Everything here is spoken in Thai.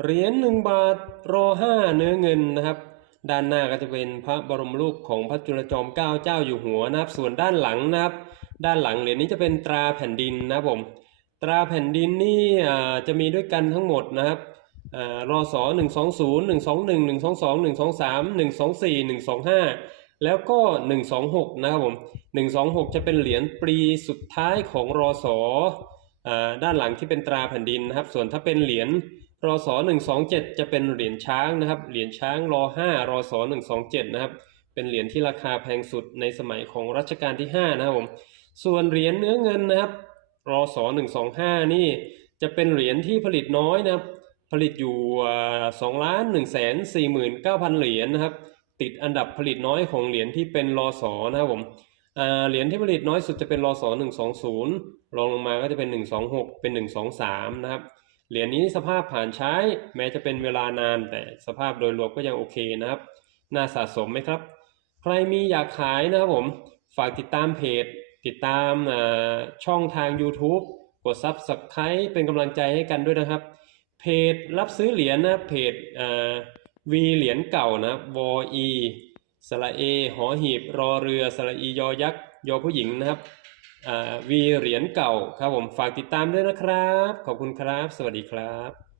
เหรียญหนึ่งบาทรอห้าเนื้อเงินนะครับ ด้านหน้าก็จะเป็นพระบรมรูปของพระจุลจอมเกล้าเจ้าอยู่หัวนะครับ ส่วนด้านหลังนะครับ ด้านหลังเหรียญนี้จะเป็นตราแผ่นดินนะครับผมตราแผ่นดินนี่จะมีด้วยกันทั้งหมดนะครับรอสอหนึ่งสองศูนย์หนึ่งสองหนึ่งหนึ่งสองสองหนึ่งสองสามหนึ่งสองสี่หนึ่งสองห้าแล้วก็หนึ่งสองหกนะครับผมหนึ่งสองหกจะเป็นเหรียญปีสุดท้ายของรอสออด้านหลังที่เป็นตราแผ่นดินนะครับ ส่วนถ้าเป็นเหรียญ รอสอหนึ่งสองเจ็ดจะเป็นเหรียญช้างนะครับ เหรียญช้างรอห้ารอสอหนึ่งสองเจ็ดนะครับ เป็นเหรียญที่ราคาแพงสุดในสมัยของรัชกาลที่ห้านะครับผม ส่วนเหรียญเนื้อเงินนะครับรอสอหนึ่งสองห้านี่จะเป็นเหรียญที่ผลิตน้อยนะครับ ผลิตอยู่สองล้านหนึ่งแสนสี่หมื่นเก้าพันเหรียญนะครับ ติดอันดับผลิตน้อยของเหรียญที่เป็นรอสอนะครับผมเหรียญที่ผลิตน้อยสุดจะเป็นรอสอหนึ่งสองศูนย์รองลงมาก็จะเป็นหนึ่งสองหกเป็นหนึ่งสองสามนะครับ เหรียญนี้สภาพผ่านใช้แม้จะเป็นเวลานานแต่สภาพโดยรวมก็ยังโอเคนะครับ น่าสะสมไหมครับ ใครมีอยากขายนะครับผม ฝากติดตามเพจ ติดตามช่องทาง YouTube กด Subscribe เป็นกำลังใจให้กันด้วยนะครับ เพจรับซื้อเหรียญนะเพจวีเหรียญเก่านะวอีสระเอ หอหีบ รอเรือ สระอียอยักษ์ ยอผู้หญิงนะครับ วีเหรียญเก่าครับผมฝากติดตามด้วยนะครับ ขอบคุณครับ สวัสดีครับ